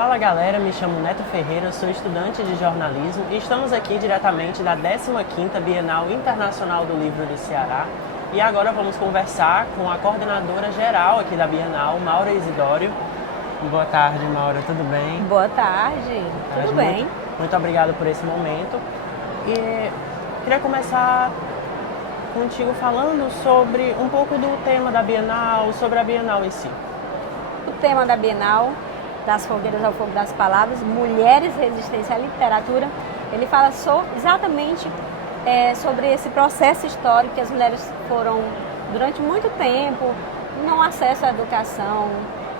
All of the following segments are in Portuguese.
Fala galera, me chamo Neto Ferreira, sou estudante de jornalismo e estamos aqui diretamente da 15ª Bienal Internacional do Livro do Ceará. E agora vamos conversar com a coordenadora geral aqui da Bienal, Maura Isidório. Boa tarde, Maura, tudo bem? Boa tarde, tudo bem. Muito obrigado por esse momento. E queria começar contigo falando sobre um pouco do tema da Bienal, sobre a Bienal em si. O tema da Bienal, das fogueiras ao fogo das palavras, Mulheres, Resistência à Literatura, ele fala exatamente sobre esse processo histórico que as mulheres foram, durante muito tempo, não acesso à educação,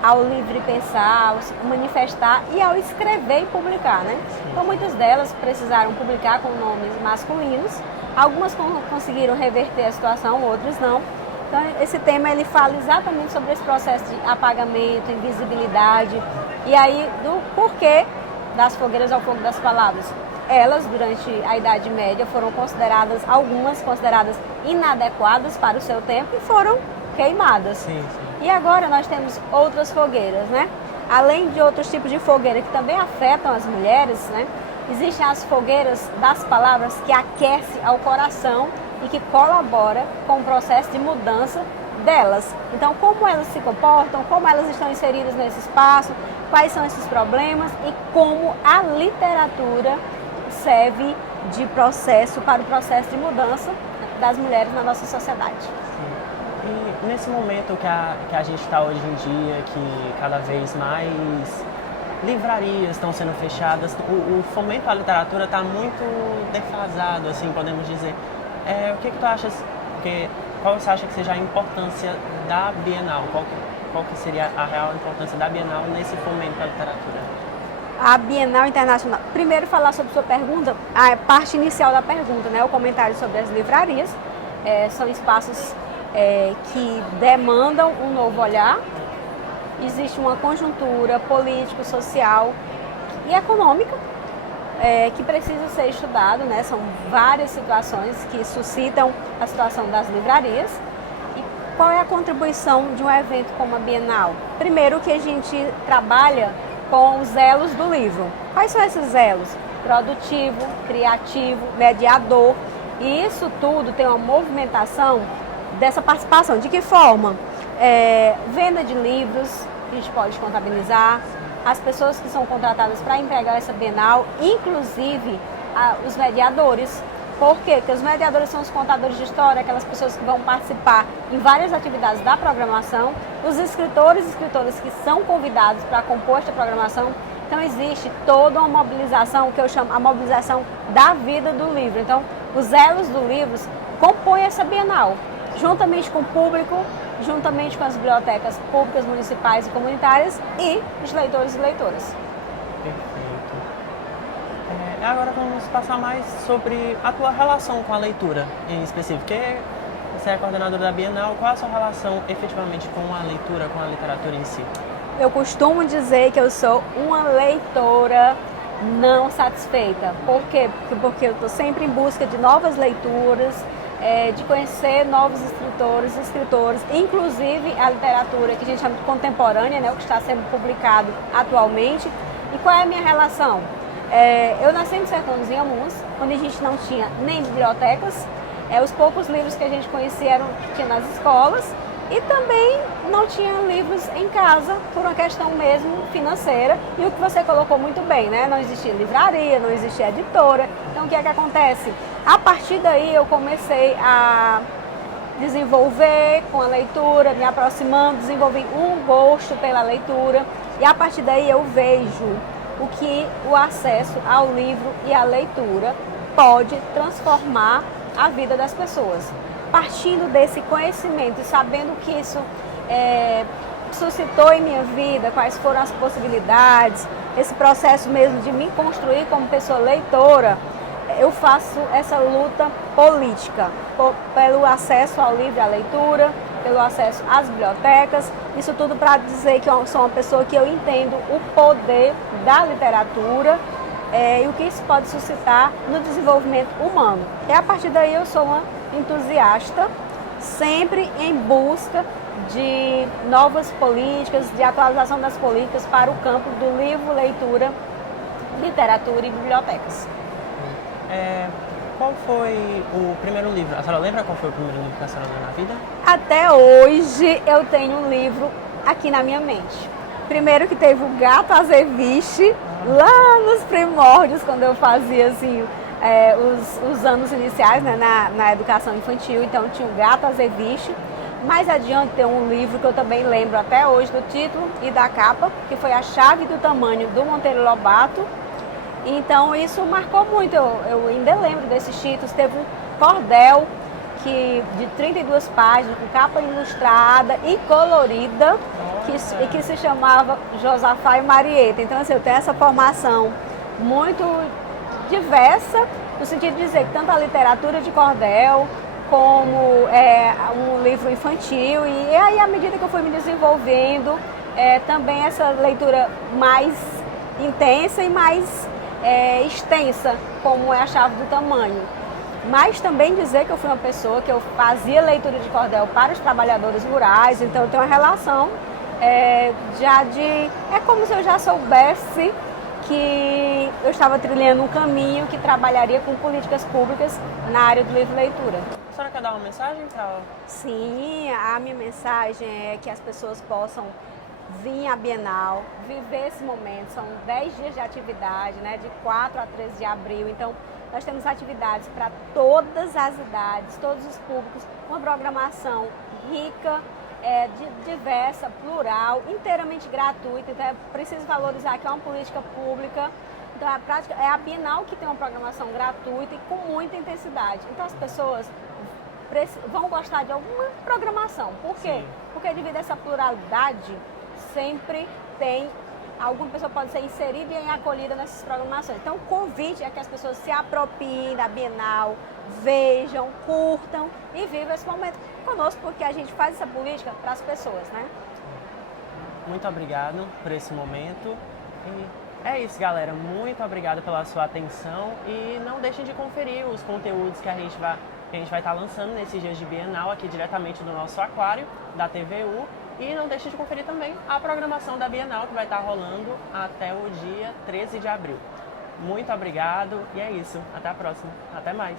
ao livre pensar, ao se manifestar e ao escrever e publicar, né? Então muitas delas precisaram publicar com nomes masculinos, algumas conseguiram reverter a situação, outras não. Então esse tema ele fala exatamente sobre esse processo de apagamento, invisibilidade e aí do porquê das fogueiras ao fogo das palavras. Elas, durante a Idade Média, foram consideradas, algumas consideradas inadequadas para o seu tempo e foram queimadas. Sim. E agora nós temos outras fogueiras, né? Além de outros tipos de fogueira que também afetam as mulheres, né? Existem as fogueiras das palavras que aquecem ao coração e que colabora com o processo de mudança delas. Então, como elas se comportam, como elas estão inseridas nesse espaço, quais são esses problemas e como a literatura serve de processo para o processo de mudança das mulheres na nossa sociedade. E nesse momento que a gente está hoje em dia, que cada vez mais livrarias estão sendo fechadas, o fomento à literatura está muito defasado, assim, podemos dizer. O que tu achas, qual você acha que seja a importância da Bienal? Qual que seria a real importância da Bienal nesse fomento à literatura? A Bienal Internacional, primeiro falar sobre sua pergunta, a parte inicial da pergunta, né, o comentário sobre as livrarias, são espaços que demandam um novo olhar. Existe uma conjuntura político, social e econômica que precisa ser estudado, né? São várias situações que suscitam a situação das livrarias. E qual é a contribuição de um evento como a Bienal? Primeiro que a gente trabalha com os elos do livro. Quais são esses elos? Produtivo, criativo, mediador. E isso tudo tem uma movimentação dessa participação. De que forma? Venda de livros, a gente pode contabilizar, as pessoas que são contratadas para entregar essa Bienal, inclusive os mediadores. Por quê? Porque os mediadores são os contadores de história, aquelas pessoas que vão participar em várias atividades da programação, os escritores e escritoras que são convidados para compor esta programação. Então existe toda uma mobilização, que eu chamo a mobilização da vida do livro. Então os elos do livro compõem essa Bienal, juntamente com o público, juntamente com as bibliotecas públicas, municipais e comunitárias e os leitores e leitoras. Perfeito. Agora vamos passar mais sobre a tua relação com a leitura em específico. Porque você é coordenadora da Bienal, qual é a sua relação efetivamente com a leitura, com a literatura em si? Eu costumo dizer que eu sou uma leitora não satisfeita. Por quê? Porque eu estou sempre em busca de novas leituras, de conhecer novos escritores e escritoras, inclusive a literatura que a gente chama de contemporânea, né, o que está sendo publicado atualmente. E qual é a minha relação? Eu nasci no sertão dos Inhamuns, onde a gente não tinha nem bibliotecas, os poucos livros que a gente conhecia eram que tinha nas escolas e também não tinha livros em casa por uma questão mesmo financeira. E o que você colocou muito bem, né? Não existia livraria, não existia editora. Então o que é que acontece? A partir daí eu comecei a desenvolver com a leitura, me aproximando, desenvolvi um gosto pela leitura e a partir daí eu vejo o que o acesso ao livro e à leitura pode transformar a vida das pessoas. Partindo desse conhecimento e sabendo que isso suscitou em minha vida, quais foram as possibilidades, esse processo mesmo de me construir como pessoa leitora, eu faço essa luta política pelo acesso ao livro e à leitura, pelo acesso às bibliotecas, isso tudo para dizer que eu sou uma pessoa que eu entendo o poder da literatura e o que isso pode suscitar no desenvolvimento humano. E a partir daí eu sou uma entusiasta, sempre em busca de novas políticas, de atualização das políticas para o campo do livro, leitura, literatura e bibliotecas. Qual foi o primeiro livro? A senhora lembra qual foi o primeiro livro que a senhora leu na vida? Até hoje eu tenho um livro aqui na minha mente. Primeiro que teve o Gato Azeviche, lá nos primórdios, quando eu fazia assim, os anos iniciais, né, na educação infantil. Então tinha o Gato Azeviche. Mais adiante tem um livro que eu também lembro até hoje do título e da capa, que foi A Chave do Tamanho, do Monteiro Lobato. Então isso marcou muito, eu ainda lembro desses títulos. Teve um cordel de 32 páginas, com capa ilustrada e colorida, que se chamava Josafá e Marieta. Então assim, eu tenho essa formação muito diversa, no sentido de dizer que tanto a literatura de cordel, como um livro infantil, e aí à medida que eu fui me desenvolvendo, também essa leitura mais intensa e mais extensa, como é A Chave do Tamanho. Mas também dizer que eu fui uma pessoa que eu fazia leitura de cordel para os trabalhadores rurais, então eu tenho uma relação é como se eu já soubesse que eu estava trilhando um caminho que trabalharia com políticas públicas na área do livro e leitura. A senhora quer dar uma mensagem para ela? Sim, a minha mensagem é que as pessoas possam vir à Bienal, viver esse momento. São 10 dias de atividade, né, de 4 a 13 de abril. Então, nós temos atividades para todas as idades, todos os públicos, uma programação rica, diversa, plural, inteiramente gratuita. Então, é preciso valorizar que é uma política pública. Então, a Bienal que tem uma programação gratuita e com muita intensidade. Então, as pessoas vão gostar de alguma programação. Por quê? Sim. Porque devido a essa pluralidade, sempre tem alguma pessoa pode ser inserida e acolhida nessas programações. Então, o convite é que as pessoas se apropriem da Bienal, vejam, curtam e vivam esse momento conosco, porque a gente faz essa política para as pessoas, né? Muito obrigado por esse momento. E é isso, galera. Muito obrigado pela sua atenção e não deixem de conferir os conteúdos que a gente vai estar lançando nesses dias de Bienal aqui diretamente do nosso aquário da TVU. E não deixe de conferir também a programação da Bienal, que vai estar rolando até o dia 13 de abril. Muito obrigado e é isso. Até a próxima. Até mais.